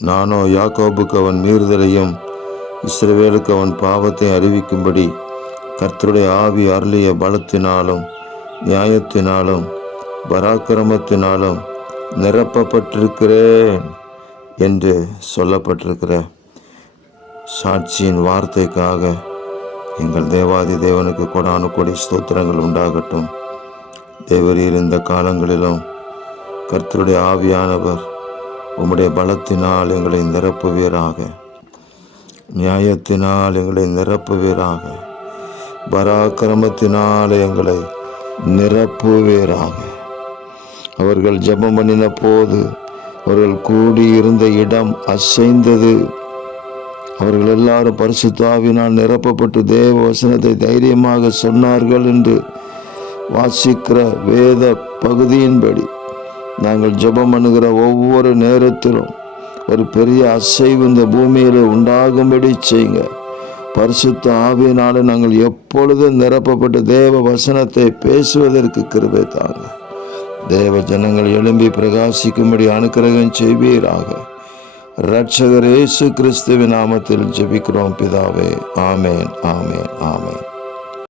நானோ யாக்கோபுக்கு அவன் மீறுதலையும் இஸ்ரவேலுக்கு அவன் பாவத்தை அறிவிக்கும்படி கர்த்தருடைய ஆவி அருளிய பலத்தினாலும் நியாயத்தினாலும் பராக்கிரமத்தினாலும் நிரப்பப்பட்டிருக்கிறேன் என்று சொல்லப்பட்டிருக்கிற சாட்சியின் வார்த்தைக்காக எங்கள் தேவாதி தேவனுக்கு கொடானு கொடி ஸ்தோத்திரங்கள் உண்டாகட்டும். தேவரீர் இந்த காலங்களிலும் கர்த்தருடைய ஆவியானவர் உம்முடைய பலத்தினால் எங்களை நிரப்புவீராக, நியாயத்தினால் எங்களை நிரப்புவீராக, பராக்கிரமத்தினால் எங்களை நிரப்புவீராக. அவர்கள் ஜெபம் பண்ணின போது அவர்கள் கூடியிருந்த இடம் அசைந்தது. அவர்கள் எல்லாரும் பரிசுத்த ஆவியினால் நிரப்பப்பட்டு தேவ வசனத்தை தைரியமாக சொன்னார்கள் என்று வாசிக்கிற வேத பகுதியின்படி நாங்கள் ஜெபம் பண்ணுகிற ஒவ்வொரு நேரத்திலும் ஒரு பெரிய அசைவு இந்த பூமியில் உண்டாகும்படி செய்யுங்க. பரிசுத்த ஆவியினால நாங்கள் எப்பொழுதும் நிரப்பப்பட்டு தேவ வசனத்தை பேசுவதற்கு கிருபை தாங்க. தேவ ஜனங்கள் எழும்பி பிரகாசிக்கும்படி அனுக்கிரகம் செய்வீராக. இரட்சகர் இயேசு கிறிஸ்துவின் நாமத்தில் ஜெபிக்கிறோம் பிதாவே. ஆமேன், ஆமேன், ஆமேன்.